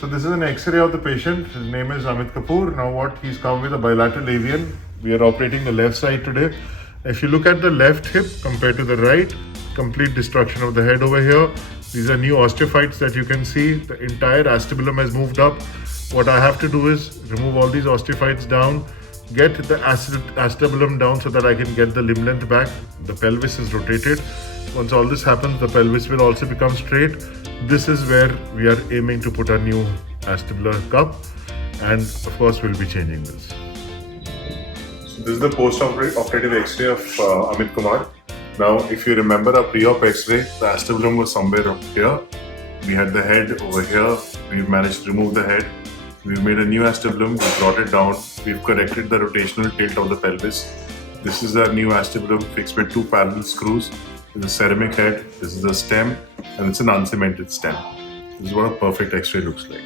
So this is an X-ray of the patient. His name is Amit Kapoor. Now what he's come with a bilateral avian. We are operating the left side today. If you look at the left hip compared to the right, complete destruction of the head over here. These are new osteophytes that you can see. The entire acetabulum has moved up. What I have to do is remove all these osteophytes down, get the acetabulum down so that I can get the limb length back. The pelvis is rotated. Once all this happens, the pelvis will also become straight. This is where we are aiming to put a new acetabular cup, and of course we'll be changing this. So this is the post-operative X-ray of Amit Kumar. Now if you remember our pre-op X-ray, the acetabulum was somewhere up here. We had the head over here. We've managed to remove the head. We've made a new acetabulum, we brought it down. We've corrected the rotational tilt of the pelvis. This is our new acetabulum fixed with 2 parallel screws. This is a ceramic head, this is the stem, and it's an uncemented stem. This is what a perfect X-ray looks like.